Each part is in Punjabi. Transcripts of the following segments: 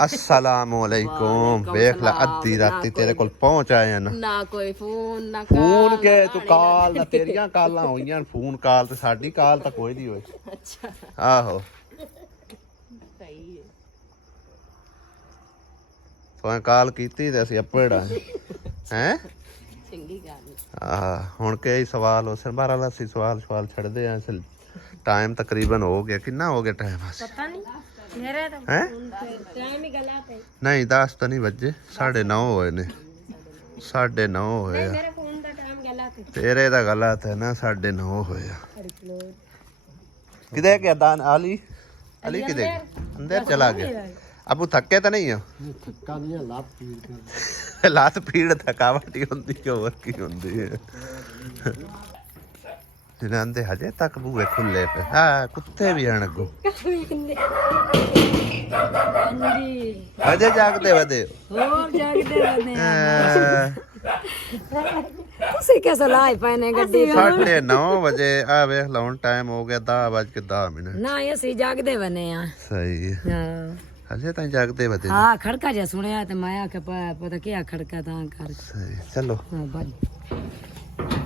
अस्सलामुअलैकुम। देख ला अद्धी राती तेरे कोल पहुंच आए ना कोई फोन ना फोन के तू काल ना तेरियां कालां होईयां फोन काल ते साडी काल तां कोई नहीं होई। अच्छा आहो सही है तुसें काल कीती ते असीं अपड़ा हैं चंगी गल हुण कई सवाल उस बहरहाल असीं सवाल छड़दे आ। टाइम तकरीबन हो गया कितना हो गया टाइम पता नहीं मेरे तो टाइम ही गलत है नहीं 10 तो नहीं बजे 9:30 होए ने 9:30 होए मेरे फोन का टाइम गलत है तेरे दा गलत है ना 9:30 होए किधर गया दान अली अली किधर अंदर चला गया। अबू थके तो नहीं हो थका नहीं है लात पीड़ थकावट ही होंदी है और की होंदी है जिन्हां हजे तक बूहे खुले पे हाँ कुत्ते भी हैं अगो हजे जागते वदे और जागते रहने ਤੁਸੀਂ ਕਿਸ ਲਾਈ ਪੈਨੇ ਗੱਡੀ 9:30 ਵਜੇ ਆ ਵੇਖ ਲਓ ਟਾਈਮ ਹੋ ਗਿਆ 10:10 ਨਾ ਅਸੀਂ ਜਾਗਦੇ ਬਨੇ ਆ ਸਹੀ ਹਾਂ ਹਜੇ ਤਾਂ ਜਾਗਦੇ ਵਦੇ ਹਾਂ ਖੜਕਾ ਜਿਹਾ ਸੁਣਿਆ ਤੇ ਮੈਂ ਆਖਿਆ ਪਤਾ ਕੀ ਖੜਕਾ ਤਾਂ ਕਰ ਸਹੀ ਚਲੋ ਹਾਂ ਬਾਈ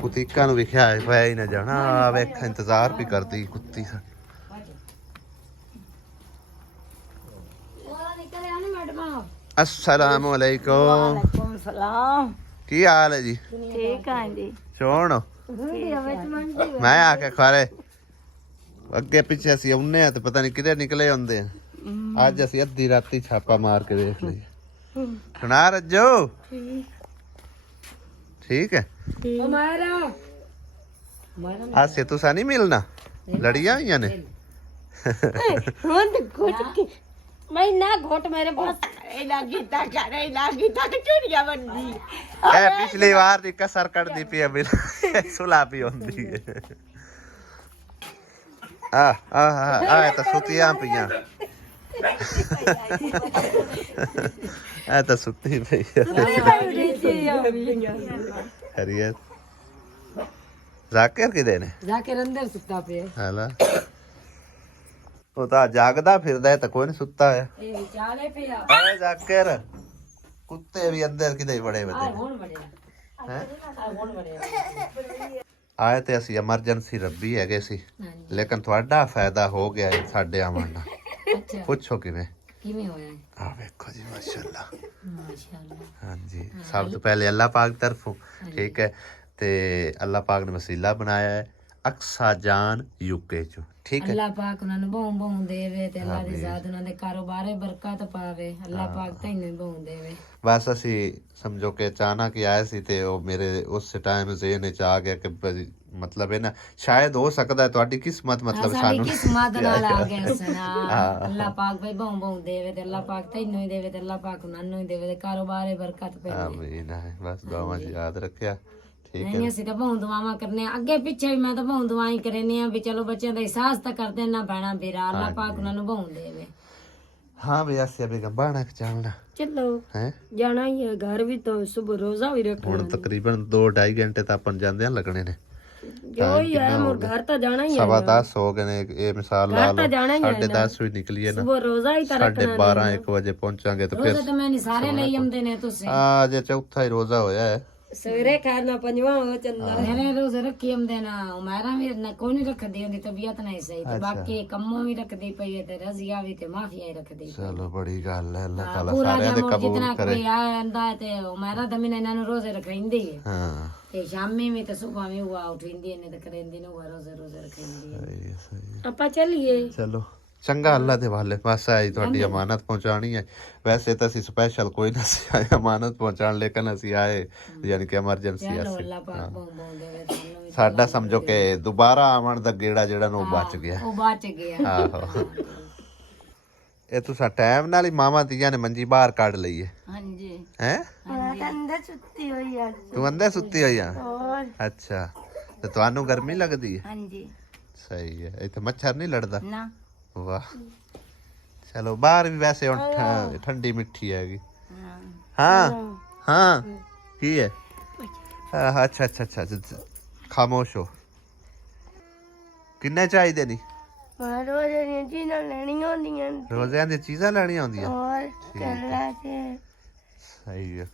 ਕੁੱਤੀਕਾਂ ਨੂੰ ਵਿਖਿਆ ਪਿਆ ਹੀ ਨਾ ਜਾਣਾ ਆ ਵੇਖ ਇੰਤਜ਼ਾਰ ਵੀ ਕਰਦੀ ਕੁੱਤੀ अस्सलाम वालेकुम वालेकुम सलाम की हाल है जी ठीक है जी छोड़ मैं आके खारे अगे पिछे असी आने तो पता नहीं किधर निकले आंदे अज असी अद्धी राती छापा मार के देख लिए सुना रज्जो ठीक है आज से तुसा नहीं मिलना लड़िया हुई ने मैं ना घोट मेरे पास पिछली बार दी कसर कर दी पी अभी सुला भी होंदी है आ तो सुतियां पियां आ तो सुती पई खैरियत जाकिर किदे ने जाकिर अंदर सुता पे हाला ਉਹ ਤਾਂ ਜਾਗਦਾ ਫਿਰਦਾ ਹੈ ਤਾਂ ਕੋਈ ਨਹੀਂ ਸੁੱਤਾ ਹੈ ਇਹ ਵਿਚਾਲੇ ਪਿਆ ਆਏ ਜਾਕਰ ਕੁੱਤੇ ਵੀ ਅੰਦਰ ਕਿਤੇ ਬੜੇ ਵੱਡੇ ਹੁਣ ਬੜਿਆ ਹੈ ਹੁਣ ਬੜਿਆ ਆਏ ਤੇ ਅਸੀਂ ਐਮਰਜੈਂਸੀ ਰੱਬੀ ਹੈਗੇ ਸੀ ਲੇਕਿਨ ਤੁਹਾਡਾ ਫਾਇਦਾ ਹੋ ਗਿਆ ਸਾਡੇ ਆਉਣ ਨਾਲ ਅੱਛਾ ਪੁੱਛੋ ਕਿਵੇਂ ਹੋਇਆ ਆ ਵੇਖੋ ਜੀ ਮਾਸ਼ਾਅੱਲਾ ਮਾਸ਼ਾਅੱਲਾ ਹਾਂਜੀ ਸਭ ਤੋਂ ਪਹਿਲੇ ਅੱਲਾਹ ਪਾਕ ਤਰਫੋਂ ਠੀਕ ਹੈ ਤੇ ਅੱਲਾਹ ਪਾਕ ਨੇ ਵਸੀਲਾ ਬਣਾਇਆ ਹੈ ਅਕਸਾ ਜਾਨ ਯੂਕੇ ਚੋਂ ਠੀਕ ਹੈ ਅੱਲਾਹ ਪਾਕ ਉਹਨਾਂ ਨੂੰ ਬਹੁ ਦੇਵੇ ਤੇ ਅੱਲਾਹ ਦੀ ਜ਼ਾਤ ਉਹਨਾਂ ਦੇ ਕਾਰੋਬਾਰੇ ਬਰਕਤ ਪਾਵੇ ਅੱਲਾਹ ਪਾਕ ਤੈਨੂੰ ਬਹੁ ਦੇਵੇ ਬਸ ਅਸੀਂ ਸਮਝੋ ਕਿ ਅਚਾਨਕ ਹੀ ਆਏ ਸੀ ਤੇ ਉਹ ਮੇਰੇ ਉਸ ਟਾਈਮ ਜ਼ੇਨ ਚ ਆ ਗਿਆ ਕਿ ਮਤਲਬ ਹੈ ਨਾ ਸ਼ਾਇਦ ਹੋ ਸਕਦਾ ਤੁਹਾਡੀ ਕਿਸਮਤ ਮਤਲਬ ਸਾਨੂੰ ਕਿਸਮਤ ਨਾਲ ਆ ਗਿਆ ਸਨਾ ਅੱਲਾਹ ਪਾਕ ਭਾਈ ਬਹੁ ਦੇਵੇ ਤੇ ਅੱਲਾਹ ਪਾਕ ਤੈਨੂੰ ਹੀ ਦੇਵੇ ਤੇ ਅੱਲਾਹ ਪਾਕ ਉਹਨਾਂ ਨੂੰ ਹੀ ਦੇਵੇ ਤੇ ਕਾਰੋਬਾਰੇ ਬਰਕਤ ਪਾਵੇ ਆਮੀਨ ਬਸ ਦੁਆਵਾਂ ਚ ਯਾਦ ਰੱਖਿਆ ਨਹੀਂ ਅਸੀਂ ਤਾਂ ਬਹੁਤ ਦੁਆਵਾਂ ਕਰਨੇ ਆ ਅੱਗੇ ਪਿੱਛੇ ਵੀ ਮੈਂ ਤਾਂ ਬਹੁਤ ਦੁਆਵਾਂ ਹੀ ਕਰਨੇ ਆ ਵੀ ਚਲੋ ਬੱਚਿਆਂ ਦਾ ਅਹਿਸਾਸ ਤਾਂ ਕਰਦੇ ਨਾ ਭੈਣਾ ਵੀਰਾ ਅੱਲਾਹ ਪਾਕ ਉਹਨਾਂ ਨੂੰ ਬਹੁਤ ਦੇਵੇ ਹਾਂ ਵੀ ਅਸੀਂ ਅਬੇ ਗੰਬਾਣਾ ਚੱਲਣਾ ਚਲੋ ਹੈ ਜਾਣਾ ਹੀ ਹੈ ਘਰ ਵੀ ਤਾਂ ਸਵੇਰ ਰੋਜ਼ਾ ਵੀ ਰੱਖਣਾ ਹੁਣ ਤਕਰੀਬਨ 2-2.5 ਘੰਟੇ ਤਾਂ ਆਪਾਂ ਜਾਂਦੇ ਲੱਗਣੇ ਨੇ ਜੋ ਹੀ ਹੈ ਮੋਰ ਘਰ ਤਾਂ ਜਾਣਾ ਹੀ ਹੈ 10:15 ਹੋ ਗਏ ਨੇ ਇਹ ਮਿਸਾਲ ਲਾ ਲਓ 10:30 ਵੀ ਨਿਕਲੀਏ ਨਾ ਸਵੇਰ ਰੋਜ਼ਾ ਹੀ ਤਾਂ ਰੱਖਣਾ 12:30 1 ਵਜੇ ਪਹੁੰਚਾਂਗੇ ਤਾਂ ਫਿਰ ਰੋਜ਼ਾ ਤਾਂ ਮੈਂ ਨਹੀਂ ਸਾਰੇ ਲਈ ਆਉਂਦੇ ਨੇ ਤੁਸੀਂ ਆ ਜੇ ਚੌਥਾ ਹੀ ਰੋਜ਼ਾ ਹੋਇਆ ਹੈ ਸਵੇਰੇ ਖਾਣਾ ਪੰਜਵਾਂ ਹੋ ਚੰਦਾ ਮੇਰੇ ਰੋਜ਼ ਰੱਖੀ ਆਉਂਦੇ ਨਾ ਉਮਰਾਂ ਵੀ ਨਾ ਕੋਈ ਨਹੀਂ ਰੱਖਦੀ ਹੁੰਦੀ ਤਬੀਅਤ ਨਹੀਂ ਸਹੀ ਤੇ ਬਾਕੀ ਕੰਮੋਂ ਵੀ ਰੱਖਦੀ ਪਈ ਤੇ ਰਜ਼ੀਆ ਵੀ ਤੇ ਮਾਫੀਆ ਹੀ ਰੱਖਦੀ ਚਲੋ ਬੜੀ ਗੱਲ ਹੈ ਅੱਲਾਹ ਤਾਲਾ ਪੂਰਾ ਸਾਰਿਆਂ ਦੇ ਜਿਹਾ ਕਬੂਲ ਜਿਤਨਾ ਕਰੇ ਕੋਈ ਆਂਦਾ ਤੇ ਉਮਰਾਂ ਤਾਂ ਮੈਨੇ ਇਹਨਾਂ ਨੂੰ ਰੋਜ਼ੇ ਰੱਖਿੰਦੀ ਹੈ ਹਾਂ ਤੇ ਸ਼ਾਮੀ ਵੀ ਤੇ ਸੁਬਹ ਵੀ ਉਹ ਉਠਿੰਦੀ ਨੇ ਤੇ ਕਰੇਂਦੀ ਨੇ ਉਹ ਰੋਜ਼ੇ ਰੱਖਿੰਦੀ ਹੈ ਸਹੀ ਆਪਾਂ ਚੱਲੀਏ ਚਲੋ ਚੰਗਾ ਅੱਲਾ ਦੇ ਵਾਲੇ ਬਸ ਆਈ ਤੁਹਾਡੀ ਅਮਾਨਤ ਪਹੁੰਚਾਣੀ ਹੈ ਵੈਸੇ ਤਾਂ ਅਸੀਂ ਸਪੈਸ਼ਲ ਕੋਈ ਨਾ ਸੀ ਆਏ ਅਮਾਨਤ ਪਹੁੰਚਾਣ ਲੇਕਿਨ ਅਸੀਂ ਆਏ ਯਾਨੀ ਕਿ ਐਮਰਜੈਂਸੀ ਅਸੀਂ ਸਾਡਾ ਸਮਝੋ ਕਿ ਦੁਬਾਰਾ ਆਉਣ ਦਾ ਗੇੜਾ ਜਿਹੜਾ ਨੂੰ ਬਚ ਗਿਆ ਆਹੋ ਇਹ ਤੁਸੀਂ ਟਾਈਮ ਨਾਲ ਹੀ ਮਾਮਾ ਧੀਆਂ ਨੇ ਮੰਜੀ ਬਾਹਰ ਕੱਢ ਲਈ ਹੈ ਹਾਂਜੀ ਹੈ ਅੰਦਰ ਸੁੱਤੀ ਹੋਈ ਆ ਤੂੰ ਅੰਦਰ ਸੁੱਤੀ ਹੋਈ ਆ ਅੱਛਾ ਤੇ ਤੁਹਾਨੂੰ ਗਰਮੀ ਲੱਗਦੀ ਹੈ ਹਾਂਜੀ ਸਹੀ ਹੈ ਇੱਥੇ ਮੱਛਰ ਨਹੀਂ ਲੜਦਾ ਨਾ ਵਾਹ ਚਲੋ ਬਾਹਰ ਵੀ ਵੈਸੇ ਹੁਣ ਠੰਡੀ ਮਿੱਠੀ ਹੈਗੀ ਹਾਂ ਹਾਂ ਕੀ ਹੈ ਅੱਛਾ ਅੱਛਾ ਅੱਛਾ ਖਾਮੋਸ਼ ਹੋ ਕਿੰਨੇ ਚਾਹੀਦੇ ਨਹੀਂ ਰੋਜ਼ੇ ਦੀਆਂ ਚੀਜ਼ਾਂ ਲੈਣੀਆਂ ਹੁੰਦੀਆਂ ਰੋਜ਼ਿਆਂ ਦੀਆਂ ਚੀਜ਼ਾਂ ਲੈਣੀਆਂ ਹੁੰਦੀਆਂ ਔਰ ਕੇਲਾ ਸੇਬ ਸਹੀ ਹੈ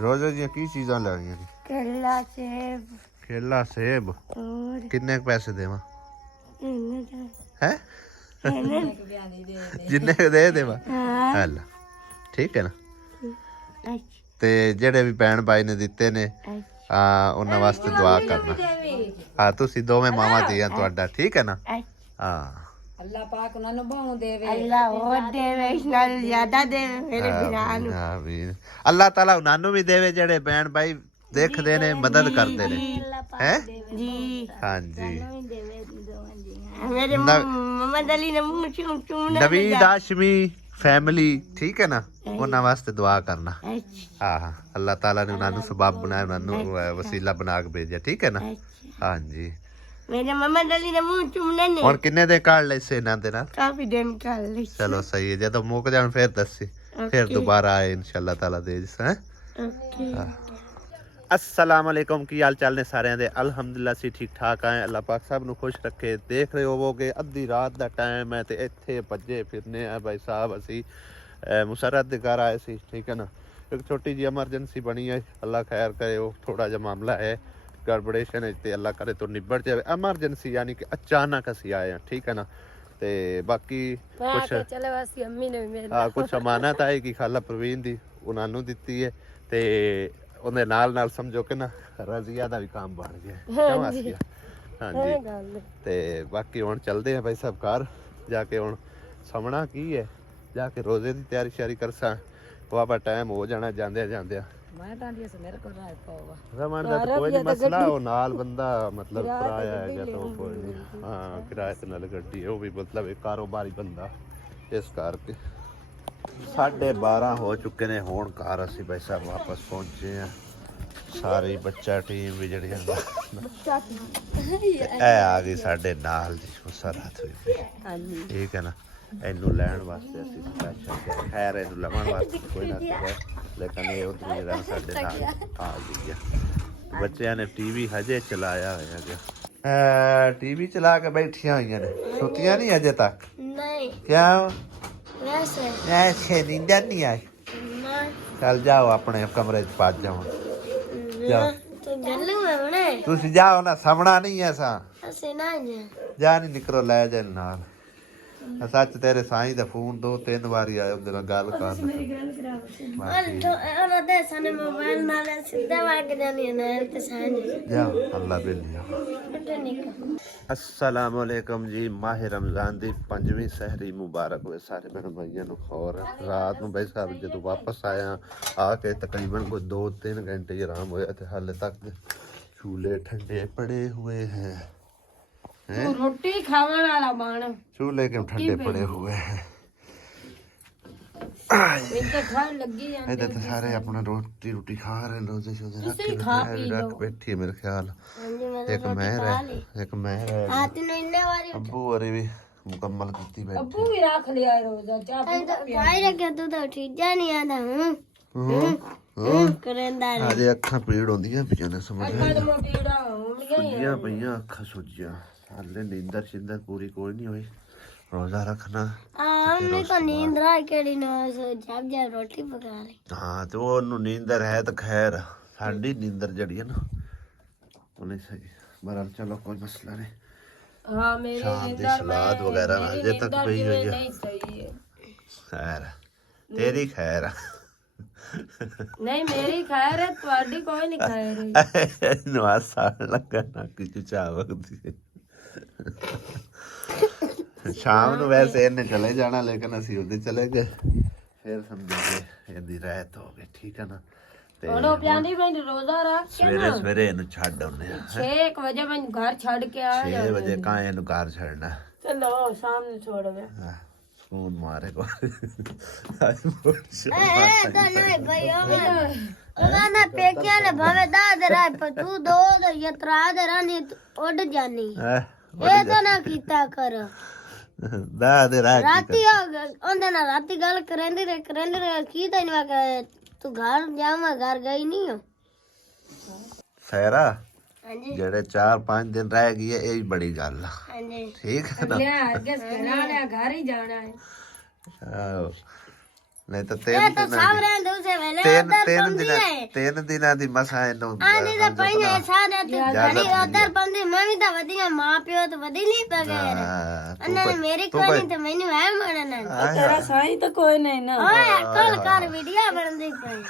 ਰੋਜ਼ੇ ਦੀਆਂ ਕੀ ਚੀਜ਼ਾਂ ਲੈਣੀਆਂ ਨੇ ਕੇਲਾ ਸੇਬ ਕੇਲਾ ਸੇਬ ਔਰ ਕਿੰਨੇ ਕੁ ਪੈਸੇ ਦੇਵਾਂ ਇਹਨਾਂ ਦਾ ਹੈ ਵਿਆਹ ਨਹੀਂ ਦੇ ਜਿੰਨੇ ਕੁ ਦੇ ਦੇਵਾਂ ਹਾਂ ਹਲ ਠੀਕ ਹੈ ਨਾ ਅੱਛਾ ਤੇ ਜਿਹੜੇ ਵੀ ਭੈਣ ਭਾਈ ਨੇ ਦਿੱਤੇ ਨੇ ਅੱਛਾ ਆ ਉਹਨਾਂ ਵਾਸਤੇ ਦੁਆ ਕਰਨਾ ਹਾਂ ਤੁਸੀਂ ਦੋਵੇਂ ਮਾਵਾਂ ਧੀਆਂ ਤੁਹਾਡਾ ਠੀਕ ਹੈ ਨਾ ਹਾਂ ਅੱਲਾਹ ਪਾਕ ਉਹਨਾਂ ਨੂੰ ਬਹੁ ਦੇਵੇ ਅੱਲਾ ਹੋਰ ਦੇਵੇ ਇਸ ਨਾਲ ਜ਼ਿਆਦਾ ਦੇਵੇ ਮੇਰੇ ਵੀਰਾਂ ਨੂੰ ਆਮੀਨ ਅੱਲਾਹ ਤਾਲਾ ਉਹਨਾਂ ਨੂੰ ਵੀ ਦੇਵੇ ਜਿਹੜੇ ਭੈਣ ਭਾਈ ਦੇਖਦੇ ਨੇ ਮਦਦ ਕਰਦੇ ਨੇ ਹੈ ਜੀ ਹਾਂਜੀ ਮੇਰੇ ਮੁਹੰਮਦ ਅਲੀ ਨੇ ਮੂੰਹ ਚੂਮ ਚੂਮ ਨਵੀਦ ਹਾਸ਼ਮੀ ਫੈਮਿਲੀ ਠੀਕ ਹੈ ਨਾ ਉਹਨਾਂ ਵਾਸਤੇ ਦੁਆ ਕਰਨਾ ਅੱਛਾ ਹਾਂ ਅੱਲਾਹ ਤਾਲਾ ਨੇ ਉਹਨਾਂ ਨੂੰ ਸਬਬ ਬਣਾਇਆ ਉਹਨਾਂ ਨੂੰ ਵਸੀਲਾ ਬਣਾ ਕੇ ਭੇਜਿਆ ਠੀਕ ਹੈ ਨਾ ਹਾਂਜੀ ਮੇਰੇ ਮੁਹੰਮਦ ਅਲੀ ਨੇ ਮੂੰਹ ਚੂਮਣੇ ਨੇ ਹੁਣ ਕਿੰਨੇ ਦੇ ਕਾਢ ਲਏ ਸੇ ਇਹਨਾਂ ਦੇ ਨਾਲ ਕਾਫੀ ਦਿਨ ਕਰ ਲਈ ਚਲੋ ਸਹੀ ਹੈ ਜਦੋਂ ਮੁੱਕ ਜਾਣ ਫਿਰ ਦੱਸੀ ਫਿਰ ਦੁਬਾਰਾ ਆਏ ਇਨਸ਼ਾਅੱਲਾ ਤਾਲਾ ਦੇ ਜਿਸ ਹੈ ਓਕੇ अस्सलाम वालेकुम की हाल चाल ने सारे दे अल्हम्दुलिल्लाह सी ठीक ठाक आए अल्लाह पाक सब नु खुश रखे देख रहे होवोगे अद्धी रात दा टाइम है ते इत्थे भज्जे फिरने आ भाई साहब असी मुसरत दे घर आए सी ठीक है ना एक छोटी जी एमरजेंसी बनी है अल्लाह खैर करे वो थोड़ा जा मामला है गड़बड़ेशन है ते अल्लाह करे तो निबड़ जाए एमरजेंसी यानी कि अचानक असी आए हैं ठीक है ना ते बाकी कुछ चलो वासी अम्मी ने मेरे हाँ कुछ अमानत आई कि खाला प्रवीण दी उन्हां नु दित्ती है ते ਉਹਦੇ ਨਾਲ ਸਮਝੋ ਕਿ ਨਾ ਰਜ਼ੀਆ ਦਾ ਵੀ ਕੰਮ ਬਣ ਗਿਆ ਹਾਂਜੀ ਤੇ ਬਾਕੀ ਹੁਣ ਚੱਲਦੇ ਆ ਭਾਈ ਸਾਹਿਬ ਘਰ ਜਾ ਕੇ ਹੁਣ ਸਮਣਾ ਕੀ ਹੈ ਜਾ ਕੇ ਰੋਜ਼ੇ ਦੀ ਤਿਆਰੀ ਸ਼ਿਆਰੀ ਕਰਸਾਂ ਵਾਵਾ ਟਾਈਮ ਹੋ ਜਾਣਾ ਜਾਂਦੇ ਜਾਂਦੇ ਮੈਂ ਤਾਂ ਦੀ ਮੇਰੇ ਕੋਲ ਰਾਇ ਪਾਵਾ ਰਮਣ ਦਾ ਤਾਂ ਕੋਈ ਨਹੀਂ ਮਸਲਾ ਉਹ ਨਾਲ ਬੰਦਾ ਮਤਲਬ ਕਿਰਾਇਆ ਹੈਗਾ ਤਾਂ ਉਹ ਕੋਈ ਨਹੀਂ ਹਾਂ ਕਿਰਾਏ ਤੇ ਨਾਲ ਗੱਡੀ ਉਹ ਵੀ ਮਤਲਬ ਇੱਕ ਕਾਰੋਬਾਰੀ ਬੰਦਾ ਇਸ ਕਰਕੇ 12:30 ਹੋ ਚੁੱਕੇ ਨੇ ਹੁਣ ਘਰ ਅਸੀਂ ਭਾਈ ਸਾਹਿਬ ਵਾਪਸ ਪਹੁੰਚੇ ਆ ਸਾਰੇ ਬੱਚਾ ਟੀਮ ਵੀ ਜਿਹੜੀ ਇਹ ਆ ਗਈ ਸਾਡੇ ਨਾਲ ਦੀ ਮੁਸਰਤ ਵੀ ਹਾਂਜੀ ਠੀਕ ਹੈ ਨਾ ਇਹਨੂੰ ਲੈਣ ਵਾਸਤੇ ਅਸੀਂ ਸਪੈਸ਼ਲ ਖੈਰ ਇਹਨੂੰ ਲਵਣ ਵਾਸਤੇ ਕੋਈ ਨਾ ਸੀਗਾ ਲੇਕਿਨ ਇਹ ਉਧਰ ਜਿਹੜਾ ਸਾਡੇ ਨਾਲ ਆ ਗਈ ਆ ਬੱਚਿਆਂ ਨੇ ਟੀਵੀ ਹਜੇ ਚਲਾਇਆ ਹੋਇਆ ਹੈਗਾ ਟੀਵੀ ਚਲਾ ਕੇ ਬੈਠੀਆਂ ਹੋਈਆਂ ਨੇ ਸੁੱਤੀਆਂ ਨਹੀਂ ਅਜੇ ਤੱਕ ਨਹੀਂ ਕਿਉਂ ਵੈਸੇ ऐसे नींदर नहीं आई ਨਾ चल जाओ अपने कमरे च पा जाओ जाओ ਤੂੰ ਗੱਲੂ ਹੈ ਬਣੇ तुसी जाओ ना समना नहीं है सा ਅਸੀਂ ਨਾ ਜਾ जा नहीं निकलो ले जा नाल सच तेरे साईं दा फोन 2-3 बारी आया उनदे नाल गल कर ਉਹਨਾਂ ਦੇ ਸਾਨੇ ਮੋਬਾਈਲ ਨਾਲ ਸਿੱਧਾ ਵਗ ਜਾਣੀ ਨਾ ਤੇ ਸਾਂਝ जाओ अल्लाह बिल्ली ਉੱਤੇ ਨਿਕਲ अस्सलाम वालेकुम जी माह रमजान दी 5ਵੀਂ सहरी मुबारक होए सारे भैन भाइयों ਨੂੰ और रात ਨੂੰ भाई साहब ਜਦੋਂ वापस आया आके तकरीबन कोई 2-3 घंटे ही आराम होया थे हाले तक चूल्हे ठंडे पड़े हुए हैं ਤੂੰ ਰੋਟੀ ਖਾਣ ਵਾਲਾ ਬਣ चूल्हे क्यों ठंडे पड़े हुए हैं ਇੱਥੇ ਖਾਣ ਲੱਗੀ ਜਾਂਦੀ इधर तो सारे अपना रोटी रोटी खा रहे हैं रोजे शोजे रख बैठी है मेरे ख्याल एक मैं ਆ ਤੈਨੂੰ ਇੰਨੇ ਵਾਰੀ अब्बू अरे भी मुकम्मल करती बैठी ਅੱਬੂ ਵੀ ਰੱਖ ਲਿਆ ਰੋਜ਼ਾ ਚਾਹ ਭਾਈ ਰੱਖਿਆ ਤੂੰ ਤਾਂ ਚੀਜ਼ਾਂ ਨਹੀਂ ਆਂਦਾ ਕਰੰਦਾ अजे अखां पीड़ होंदियां पियां ने समझ ਮੋਟੀੜਾ ਹੋਣਗੇ सुजियां पईयां अखां सुजियां हाले नींदर शिंदर पूरी कोई नहीं हुई रोजा रखना हमने को नींद आ केड़ी ना जब जब रोटी पका रही हाँ तो ਉਹਨੂੰ ਨੀਂਦਰ ਹੈ ਤਾਂ ਖੈਰ ਸਾਡੀ ਨੀਂਦਰ ਜਿਹੜੀ ਹੈ ਨਾ ਉਹ ਨਹੀਂ ਸਹੀ ਬਰਲ ਚਲੋ ਕੋਈ ਮਸਲਾ ਨਹੀਂ ਹਾਂ ਮੇਰੀ ਸ਼ਾਮ ਦੀ ਸਲਾਦ ਵਗੈਰਾ ਅਜੇ ਤੱਕ ਪਈ ਹੋਈ ਹੈ ਨਹੀਂ ਸਹੀ ਹੈ ਖੈਰ ਤੇਰੀ ਖੈਰ ਨਹੀਂ ਮੇਰੀ ਖੈਰ ਹੈ ਤੁਹਾਡੀ ਕੋਈ ਨਹੀਂ ਖੈਰ ਨਵਾਜ਼ ਸਾਲ ਲੱਗਾ ਨਾ ਕਿ ਚਾਵਕਦੀ ਸ਼ਾਮ ਨੂੰ ਵੈਸੇ ਇਹਨੇ ਚਲੇ ਜਾਣਾ ਲੇਕਿਨ ਅਸੀਂ ਉਹਦੇ ਚਲੇ ਗਏ ਫਿਰ ਸਮਝਾਂਗੇ ਇਹਦੀ ਰਹਿਤ ਹੋ ਗਈ ਠੀਕ ਹੈ ਨਾ ਤੇ ਉਹਨੂੰ ਪਿਆਂਦੀ ਮੈਂ ਰੋਜ਼ਾ ਰੱਖ ਕੇ ਸਵੇਰੇ ਸਵੇਰੇ ਇਹਨੂੰ ਛੱਡ ਆਉਂਦੇ ਆ 6 ਵਜੇ ਮੈਂ ਘਰ ਛੱਡ ਕੇ ਆ 6 ਵਜੇ ਕਾਂ ਇਹਨੂੰ ਘਰ ਛੱਡਣਾ ਚਲੋ ਸ਼ਾਮ ਨੂੰ ਛੋੜ ਦੇ ਸਕੂਨ ਮਾਰੇ ਕੋ ਤਾਂ ਨਹੀਂ ਭਾਈ ਉਹਨਾਂ ਨੇ ਪੇਕਿਆਂ ਨੇ ਭਾਵੇਂ ਦਾਦ ਰਾਇ ਪਰ ਤੂੰ ਦੋ ਯਤਰਾ ਦੇ ਰਾਨੀ ਉੱਡ ਜਾਨੀ ਇਹ ਤਾਂ ਨਾ ਕੀਤਾ ਕਰ ਦਾਦ ਰਾਤ ਰਾਤੀ ਉਹਦੇ ਨਾਲ ਰਾਤੀ ਗੱਲ ਕਰੇਂਦੇ ਰਹੇ ਕੀ ਤਾਂ ਨਹੀਂ ਤੂੰ ਘਰ ਜਾਵਾਂ ਘਰ ਗਈ ਨਹੀਂ ਹੋ ਖੈਰਾ ਹਾਂਜੀ ਜਿਹੜੇ 4-5 ਦਿਨ ਰਹਿ ਗਈ ਇਹ ਹੀ ਬੜੀ ਗੱਲ ਆ ਹਾਂਜੀ ਠੀਕ ਹੈ ਨਾ ਲਿਆ ਅੱਗੇ ਸਰਾਣਿਆ ਘਰ ਹੀ ਜਾਣਾ ਹੈ ਆਹੋ। ਨਹੀਂ ਤਾਂ ਇਹ ਤਾਂ ਸਾਹਮਣੇ ਦੂਸਰੇ ਵੇਲੇ ਤਿੰਨ ਦਿਨਾਂ ਦੀ ਮਸਾ ਇਹਨੂੰ ਆਨੇ ਦਾ ਪਈਆਂ ਸਾਰੇ ਤੇ ਘੜੀ ਉਧਰ ਪੰਦੀ ਮੈਂ ਵੀ ਤਾਂ ਵਧੀਆ ਮਾਂ ਪਿਓ ਤਾਂ ਵਧੀ ਨਹੀਂ ਪਗੇ ਉਹਨਾਂ ਨੇ ਮੇਰੀ ਕਹਾਣੀ ਤੇ ਮੈਨੂੰ ਐ ਮੜਨਾ ਤੇਰਾ ਸਾਈ ਤਾਂ ਕੋਈ ਨਹੀਂ ਨਾ ਓਏ ਕੱਲ ਕਰ ਵੀਡੀਓ ਬਣਦੀ ਪਈ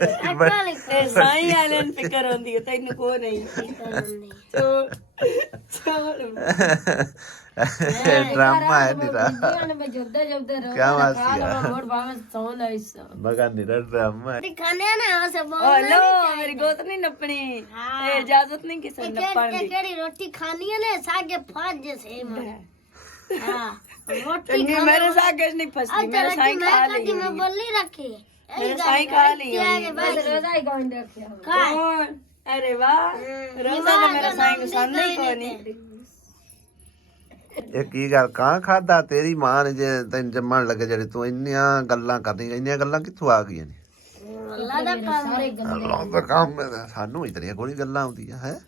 ਕੱਲ ਤੇ ਸਾਈ ਵਾਲਿਆਂ ਨੂੰ ਫਿਕਰ ਹੁੰਦੀ ਹੈ ਤੈਨੂੰ ਕੋਈ ਨਹੀਂ ड्रामा है निरा क्या वासी मगर निरा ड्रामा है ਖਾਣੇ ਨਾ ਉਸ ਓ ਲੋ ਮੇਰੀ ਗੋਤ ਨਹੀਂ ਨੱਪਣੀ ਇਹ ਇਜਾਜ਼ਤ ਨਹੀਂ ਕਿਸੇ ਨੂੰ ਨੱਪਣ ਦੀ ਕਿਹੜੀ ਰੋਟੀ ਖਾਣੀ ਨੇ ਸਾਗੇ ਫਾਜ ਸੇ ਹਾਂ ਰੋਟੀ ਨਹੀਂ ਮੇਰੇ ਸਾਗੇ ਨਹੀਂ ਫਸਦੀ ਮੇਰੇ ਸਾਈ ਖਾ ਲਈ ਮੈਂ ਬੋਲੀ ਰੱਖੀ ਮੇਰੇ ਸਾਈ ਖਾ ਲਈ ਬਸ ਰੋਜ਼ਾ ਹੀ ਗੋਇੰਦ ਰੱਖਿਆ ਕੌਣ ਅਰੇ ਵਾਹ ਰੋਜ਼ਾ ਤਾਂ ਮੇਰੇ ਸਾਈ ਨੂੰ ਸੰਦੇ ਹੀ ਕੋਈ ਨਹੀਂ ਇਹ ਕੀ ਗੱਲ ਕਾਂ ਖਾਦਾ ਤੇਰੀ ਮਾਂ ਨੇ ਜੇ ਤੈਨੂੰ ਜੰਮਣ ਲੱਗੇ ਜਿਹੜੇ ਤੂੰ ਇੰਨੀਆਂ ਗੱਲਾਂ ਕਰਦੀ ਇੰਨੀਆਂ ਗੱਲਾਂ ਕਿੱਥੋਂ ਆ ਗਈਆਂ ਨੇ ਅੱਲਾ ਦਾ ਕੰਮ ਅੱਲਾਹ ਦਾ ਕੰਮ ਹੈ ਸਾਨੂੰ ਇਤਨੀਆਂ ਕੋਈ ਗੱਲਾਂ ਆਉਂਦੀਆਂ ਹੈ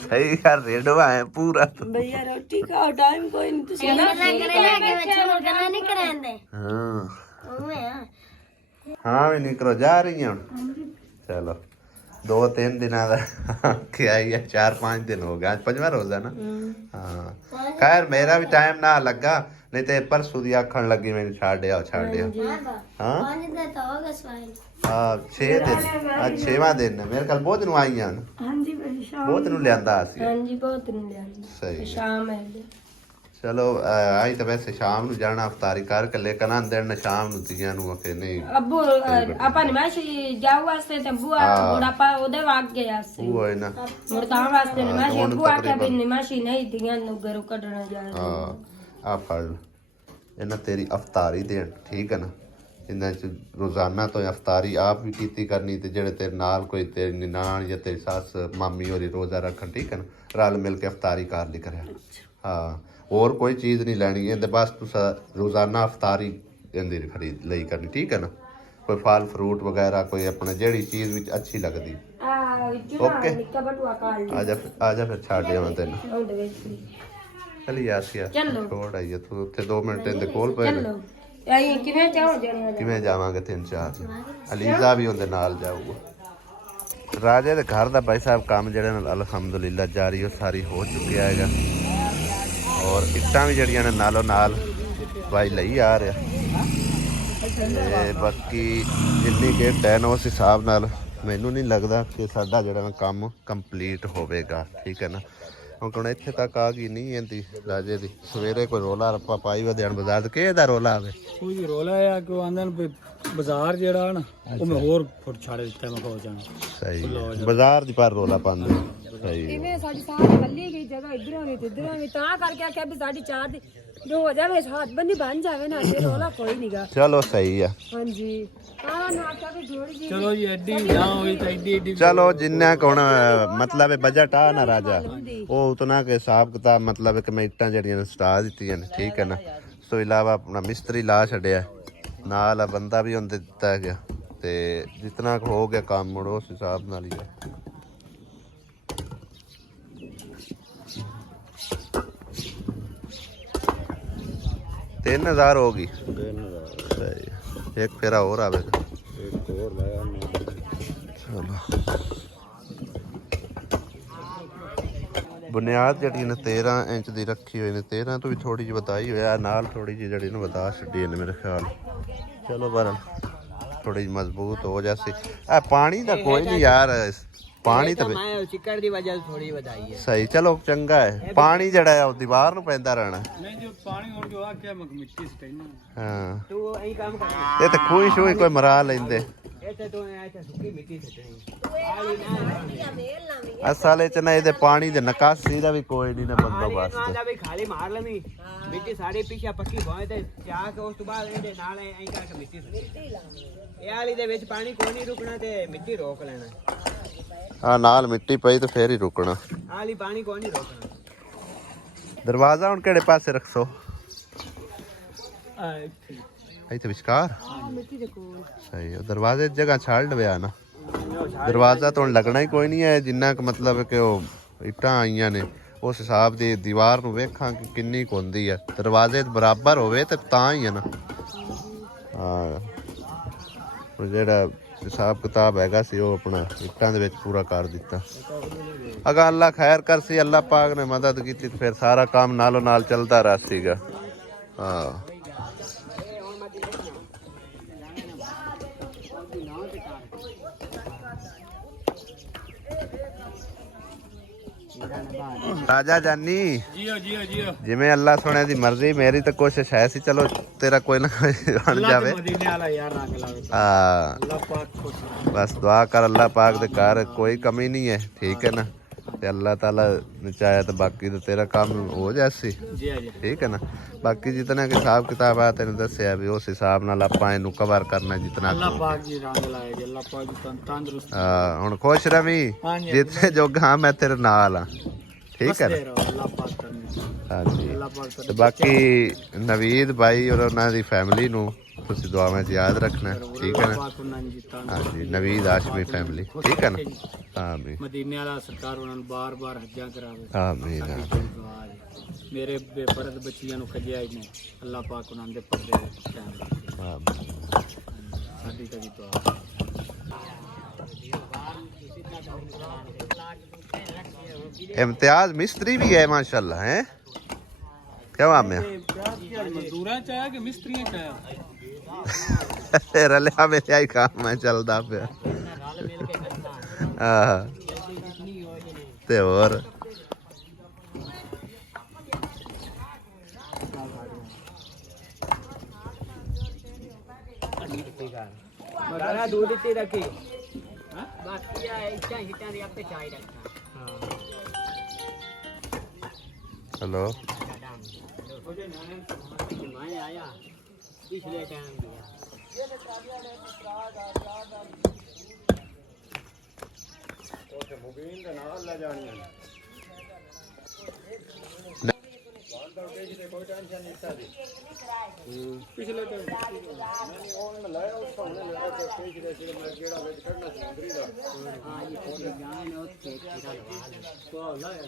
ਸਹੀ ਯਾਰ ਰੇਡਵਾ ਹੈ ਪੂਰਾ ਭਈਆ ਰੋਟੀ ਖਾਓ ਟਾਈਮ ਕੋਈ ਨਹੀਂ ਤੁਸੀਂ ਨਾ ਕਰੇ ਕਿ ਬੱਚੇ ਗੱਲਾਂ ਨਹੀਂ ਕਰਾਂਦੇ ਹਾਂ ਉਵੇਂ ਹਾਂ ਵੀ ਨਿਕਲੋ ਜਾ ਰਹੀ ਹਾਂ ਹੁਣ ਚਲੋ 2-3 ਦਿਨਾਂ ਦਾ ਕਿਹਾ ਹੀ ਹੈ 4-5 ਦਿਨ ਹੋ ਗਏ ਅੱਜ 5ਵਾਂ ਰੋਜ਼ਾ ਨਾ ਹਾਂ ਖੈਰ ਮੇਰਾ ਵੀ ਟਾਈਮ ਨਾ ਲੱਗਾ ਨਹੀਂ ਤੇ ਪਰਸੋਂ ਦੀ ਆਖਣ ਲੱਗੀ ਮੈਨੂੰ ਛੱਡਿਆ ਹਾਂ ਪੰਜ ਦੇ ਤਾਂ ਹੋ ਗਏ ਸਵਾਈ ਹਾਂ 6 ਦਿਨ ਅੱਜ 6ਵਾਂ ਦਿਨ ਹੈ ਮੇਰੇ ਕੋਲ ਬਹੁਤ ਨੂੰ ਆਈਆਂ ਹਾਂਜੀ ਭਾਈ ਸ਼ਾਮ ਬਹੁਤ ਨੂੰ ਲਿਆਂਦਾ ਸੀ ਹਾਂਜੀ ਬਹੁਤ ਨੂੰ ਲਿਆਂਦੀ ਸਹੀ ਸ਼ਾਮ ਹੈ ਚਲੋ ਆਈ ਤਾਂ ਵੈਸੇ ਸ਼ਾਮ ਨੂੰ ਜਾਣਾ ਅਫਤਾਰੀ ਕਰਕੇ ਲੇਕਿਨ ਆਂਦੇ ਨੇ ਸ਼ਾਮ ਨੂੰ ਤੀਆਂ ਨੂੰ ਕਿ ਨਹੀਂ ਅੱਬੂ ਆਪਾਂ ਨਮਾਸ਼ੀ ਜਾਉ ਵਾਸਤੇ ਤੇ ਅੱਬੂ ਹੁਣ ਆਪਾਂ ਉਹਦੇ ਵਾਗ ਗਿਆ ਸੀ ਉਹ ਹੈ ਨਾ ਮੁਰ ਤਾਂ ਵਾਸਤੇ ਨਮਾਸ਼ੀ ਅੱਬੂ ਆਖਿਆ ਵੀ ਨਮਾਸ਼ੀ ਨਹੀਂ ਤੀਆਂ ਨੂੰ ਘਰੋਂ ਕੱਢਣਾ ਜਾ ਹਾਂ ਆ ਫੜ ਇਹਨਾਂ ਤੇਰੀ ਅਫਤਾਰੀ ਦੇਣ ਠੀਕ ਹੈ ਨਾ ਇਹਨਾਂ ਚ ਰੋਜ਼ਾਨਾ ਤੋਂ ਅਫਤਾਰੀ ਆਪ ਵੀ ਕੀਤੀ ਕਰਨੀ ਤੇ ਜਿਹੜੇ ਤੇਰੇ ਨਾਲ ਕੋਈ ਤੇਰੀ ਨਿਨਾਣ ਜਾਂ ਤੇਰੀ ਸੱਸ ਮਾਮੀ ਹੋਰੀ ਰੋਜ਼ਾ ਰੱਖਣ ਠੀਕ ਹੈ ਨਾ ਰਲ ਮਿਲ ਕੇ ਅਫਤਾਰੀ ਕਰ ਲਈ ਕਰਿਆ ਹਾਂ ਹੋਰ ਕੋਈ ਚੀਜ਼ ਨਹੀਂ ਲੈਣੀ ਇਹਦੇ ਬਸ ਤੁਸੀਂ ਰੋਜ਼ਾਨਾ ਅਫਤਾਰੀ ਇਹਦੀ ਖਰੀਦ ਲਈ ਕਰਨੀ ਠੀਕ ਹੈ ਨਾ ਕੋਈ ਫਲ ਫਰੂਟ ਵਗੈਰਾ ਕੋਈ ਆਪਣਾ ਜਿਹੜੀ ਚੀਜ਼ ਵਿੱਚ ਅੱਛੀ ਲੱਗਦੀ ਓਕੇ ਆ ਜਾ ਫਿਰ ਛੱਡ ਜਾਵਾਂ ਤੈਨੂੰ ਚਲੀ ਆਸਿਆ ਛੋੜ ਆਈਏ ਤੂੰ ਉੱਥੇ 2 ਮਿੰਟ ਇਹਦੇ ਕੋਲ ਪਏ ਕਿਵੇਂ ਜਾਵਾਂਗੇ 3-4 ਅਲੀਜ਼ਾ ਵੀ ਉਹਦੇ ਨਾਲ ਜਾਊਗਾ ਰਾਜੇ ਦੇ ਘਰ ਦਾ ਭਾਈ ਸਾਹਿਬ ਕੰਮ ਜਿਹੜੇ ਨਾਲ ਅਲਹਮਦੁਲਿਲਾ ਜਾਰੀ ਉਹ ਸਾਰੀ ਹੋ ਚੁੱਕਿਆ ਹੈਗਾ ਔਰ ਇੱਟਾਂ ਵੀ ਜਿਹੜੀਆਂ ਨੇ ਨਾਲੋਂ ਨਾਲ ਬਾਈ ਲਈ ਆ ਰਿਹਾ ਤੇ ਬਾਕੀ ਜਿੰਨੀ ਕਿ ਟੈਨ ਉਸ ਹਿਸਾਬ ਨਾਲ ਮੈਨੂੰ ਨਹੀਂ ਲੱਗਦਾ ਕਿ ਸਾਡਾ ਜਿਹੜਾ ਕੰਮ ਕੰਪਲੀਟ ਹੋਵੇਗਾ ਠੀਕ ਹੈ ਨਾ ਹੁਣ ਇੱਥੇ ਤੱਕ ਆ ਗਈ ਨਹੀਂ ਇਹਦੀ ਰਾਜੇ ਦੀ ਸਵੇਰੇ ਕੋਈ ਰੋਲਾ ਰੱਪਾ ਪਾਈ ਵਧਿਆਣ ਬਾਜ਼ਾਰ ਤੇ ਕਿਹਦਾ ਰੋਲਾ ਆਵੇ ਕੋਈ ਰੋਲਾ ਆ ਕਿ ਉਹ ਆਂਦੇ ਨੇ ਬਾਜ਼ਾਰ ਜਿਹੜਾ ਨਾ ਉਹ ਮੈਂ ਹੋਰ ਫੁੱਟ ਛਾੜੇ ਦਿੱਤਾ ਮੈਂ ਹੋ ਜਾਣਾ ਸਹੀ ਬਾਜ਼ਾਰ ਦੀ ਪਰ ਰੋਲਾ ਪਾਉਂਦੇ ਸਹੀ ਇਵੇਂ ਸਾਡੀ ਸਾਰੀ ਖੱਲੀ ਗਈ ਜਗ੍ਹਾ ਇਧਰੋਂ ਨਹੀਂ ਤੇ ਇਧਰੋਂ ਵੀ ਤਾਂ ਕਰਕੇ ਆਖਿਆ ਵੀ ਸਾਡੀ ਚਾਹ ਦੀ ਜੋ ਹੋ ਜਾਵੇ ਹੱਥ ਬੰਦੀ ਬਣ ਜਾਵੇ ਨਾ ਤੇ ਰੋਲਾ ਕੋਈ ਨਹੀਂਗਾ ਚਲੋ ਸਹੀ ਆ ਹਾਂਜੀ ਤਾਂ ਨਾ ਆਖਿਆ ਵੀ ਥੋੜੀ ਜੀ ਚਲੋ ਜੀ ਐਡੀ ਨਾ ਹੋਈ ਤਾਂ ਐਡੀ ਚਲੋ ਜਿੰਨਾ ਕੋਣ ਮਤਲਬ ਬਜਟ ਆ ਨਾ ਰਾਜਾ ਉਹ ਉਤਨਾ ਕੇ ਹਿਸਾਬ ਕਿਤਾਬ ਮਤਲਬ ਕਮੇਟਾਂ ਜਿਹੜੀਆਂ ਨੇ ਸਟਾ ਦਿੱਤੀਆਂ ਨੇ ਠੀਕ ਹੈ ਨਾ ਉਸ ਤੋਂ ਇਲਾਵਾ ਆਪਣਾ ਮਿਸਤਰੀ ਲਾ ਛੱਡਿਆ ਨਾਲ ਬੰਦਾ ਵੀ ਉਹਦੇ ਦਿੱਤਾ ਗਿਆ ਤੇ ਜਿਤਨਾ ਹੋ ਗਿਆ ਕੰਮ ਮੁੜ ਉਸ ਹਿਸਾਬ ਨਾਲ ਹੀ ਹੈ 3000 ਹੋ ਗਈ ਸਹੀ ਇੱਕ ਫੇਰਾ ਹੋਰ ਆਵੇਗਾ ਇੱਕ ਹੋਰ ਲਾਇਆ ਚਲੋ ਬੁਨਿਆਦ ਜਿਹੜੀ ਨੇ 13 ਇੰਚ ਦੀ ਰੱਖੀ ਹੋਈ ਨੇ 13 ਤੋਂ ਵੀ ਥੋੜੀ ਜਿਹੀ ਵਧਾਈ ਹੋਇਆ ਨਾਲ ਥੋੜੀ ਜਿਹੀ ਜਿਹੜੀ ਨੂੰ ਵਧਾ ਛੱਡੀ ਨੇ ਮੇਰੇ ਖਿਆਲ ਚਲੋ ਬਰਨ ਥੋੜੀ ਜਿਹੀ ਮਜ਼ਬੂਤ ਹੋ ਜਾਸੀ ਆ ਪਾਣੀ ਦਾ ਕੋਈ ਨਹੀਂ ਯਾਰ ਪਾਣੀ ਤਾਂ ਚਿੱਕੜ ਦੀ ਵਜ੍ਹਾ ਥੋੜੀ ਵਧਾਈ ਹੈ ਸਹੀ ਚਲੋ ਚੰਗਾ ਹੈ ਪਾਣੀ ਜਿਹੜਾ ਹੈ ਉਹ ਦੀਵਾਰ ਨੂੰ ਪੈਂਦਾ ਰਹਿਣਾ ਨਹੀਂ ਜੋ ਪਾਣੀ ਹੁਣ ਜੋ ਆਖਿਆ ਮਿੱਟੀ ਸਟੈਨਾ ਹਾਂ ਤੂੰ ਐਂ ਕੰਮ ਕਰ ਇਹ ਤਾਂ ਖੂਹੀ ਸ਼ੂਹੀ ਕੋਈ ਮਰਾ ਲੈਂਦੇ ਇੱਥੇ ਤੋਂ ਇੱਥੇ ਸੁੱਕੀ ਮਿੱਟੀ ਸਟਣੀ ਅਸਲ ਚ ਨਾ ਇਹਦੇ ਪਾਣੀ ਦੇ ਨਿਕਾਸੀ ਦਾ ਵੀ ਕੋਈ ਨਹੀਂ ਨਾ ਬੰਦੋਬਸਤ ਦਾ ਵੀ ਖਾਲੀ ਮਾਰ ਲੈਣੀ ਮਿੱਟੀ ਸਾਡੇ ਪਿੱਛੇ ਪੱਕੀ ਹੋਏ ਤੇ ਚਾਹ ਕੇ ਉਸ ਤੋਂ ਬਾਅਦ ਇਹਦੇ ਨਾਲ ਐਂ ਕਰਕੇ ਮਿੱਟੀ ਇਹ ਵਾਲੀ ਦੇ ਵਿੱਚ ਪਾਣੀ ਕੋਈ ਨਹੀਂ ਰੁਕਣਾ ਤੇ ਮਿੱਟੀ ਰੋਕ ਲੈਣਾ ਹਾਂ ਨਾਲ ਮਿੱਟੀ ਪਈ ਤੇ ਫੇਰ ਹੀ ਰੁਕਣਾ ਆਲੀ ਪਾਣੀ ਕੋਈ ਨਹੀਂ ਰੋਕਣਾ ਦਰਵਾਜ਼ਾ ਹੁਣ ਕਿਹੜੇ ਪਾਸੇ ਰੱਖੋ ਆ ਇੱਥੇ ਵਿਚਕਾਰ ਮਿੱਟੀ ਦੇ ਕੋਲ ਸਹੀ ਉਹ ਦਰਵਾਜ਼ੇ ਦੀ ਜਗ੍ਹਾ ਛੱਡ ਲਵਿਆ ਨਾ ਦਰਵਾਜ਼ਾ ਤਾਂ ਹੁਣ ਲੱਗਣਾ ਹੀ ਕੋਈ ਨਹੀਂ ਹੈ, ਜਿੰਨਾ ਕੁ ਮਤਲਬ ਕਿ ਉਹ ਇੱਟਾਂ ਆਈਆਂ ਨੇ ਉਸ ਹਿਸਾਬ ਦੀ ਦੀਵਾਰ ਨੂੰ ਵੇਖਾਂ ਕਿ ਕਿੰਨੀ ਕੁ ਹੁੰਦੀ ਹੈ। ਦਰਵਾਜ਼ੇ ਬਰਾਬਰ ਹੋਵੇ ਤੇ ਤਾਂ ਹੀ ਹੈ ਨਾ। ਹਾਂ ਹੁਣ ਜਿਹੜਾ ਹਿਸਾਬ ਕਿਤਾਬ ਹੈਗਾ ਸੀ ਉਹ ਆਪਣਾ ਇੱਟਾਂ ਦੇ ਵਿੱਚ ਪੂਰਾ ਕਰ ਦਿੱਤਾ। ਅਗਾ ਅੱਲਾ ਖੈਰ ਕਰ ਸੀ, ਅੱਲਾ ਪਾਕ ਨੇ ਮਦਦ ਕੀਤੀ ਤੇ ਫਿਰ ਸਾਰਾ ਕੰਮ ਨਾਲੋਂ ਨਾਲ ਚੱਲਦਾ ਰਿਹਾ ਸੀਗਾ। ਹਾਂ ਰਾਜਾ ਜਾਨੀ ਜਿਵੇਂ ਅੱਲਾ ਸੁਣੇ ਦੀ ਮਰਜ਼ੀ, ਮੇਰੀ ਤਾਂ ਕੋਸ਼ਿਸ਼ ਹੈ ਸੀ ਚਲੋ ਤੇਰਾ ਕੋਈ ਨਾ ਕੋਈ ਬਣ ਜਾਵੇ। ਹਾਂ ਬਸ ਦੁਆ ਕਰ ਅੱਲਾ ਪਾਕ ਦੇ ਘਰ ਕੋਈ ਕਮੀ ਨਹੀਂ ਹੈ, ਠੀਕ ਹੈ ਨਾ। ਤੇ ਅੱਲਾ ਤਾਲਾ ने चाहे तो बाकी तो तेरा काम हो जासी, ठीक है ना। बाकी जितना कि हिसाब किताब है तेने दसिया भी उस हिसाब नाल आपां इहनूं कवर करना जितना। हाँ हुण खुश रवी जितने जोगा हाँ मैं तेरे नाल हाँ, ठीक है ना। हाँ जी ते बाकी नवीद भाई और उन्हां दी फैमिली नूं तुसीं दुआवां 'च याद रखना, ठीक है ना। हाँ जी नवीद हाशमी फैमिली, ठीक है ना। हाँ भी मदीने वाला सरकार उन्होंने बार-बार हज्जा करावे। आमीन मेरे बेपरद बच्चियां नु खजिया ने अल्लाह पाक उन्हां दे पर्दे कायम साडी कदी तो इम्तियाज मिस्त्री भी है माशाल्लाह है। क्या नाम है? मजदूरा चाहे कि मिस्त्री चाहे रलिया मिलिया ही काम है चलदा पे। हाँ ते और बड़ा दूध इतनी रखी बाकी इच्छा हिटा दी आपे चाय रखना। हेलो आया पिछले टाइम दिया मुबीन का नाम ला जानी कोई टेंशन नहीं था पिछले टाइम मैंने ऑन लाया उसका होने लगा तो पिछले से मैं गेड़ा वेट करना समुद्री दा। हां ये जान और खेत का तो लाया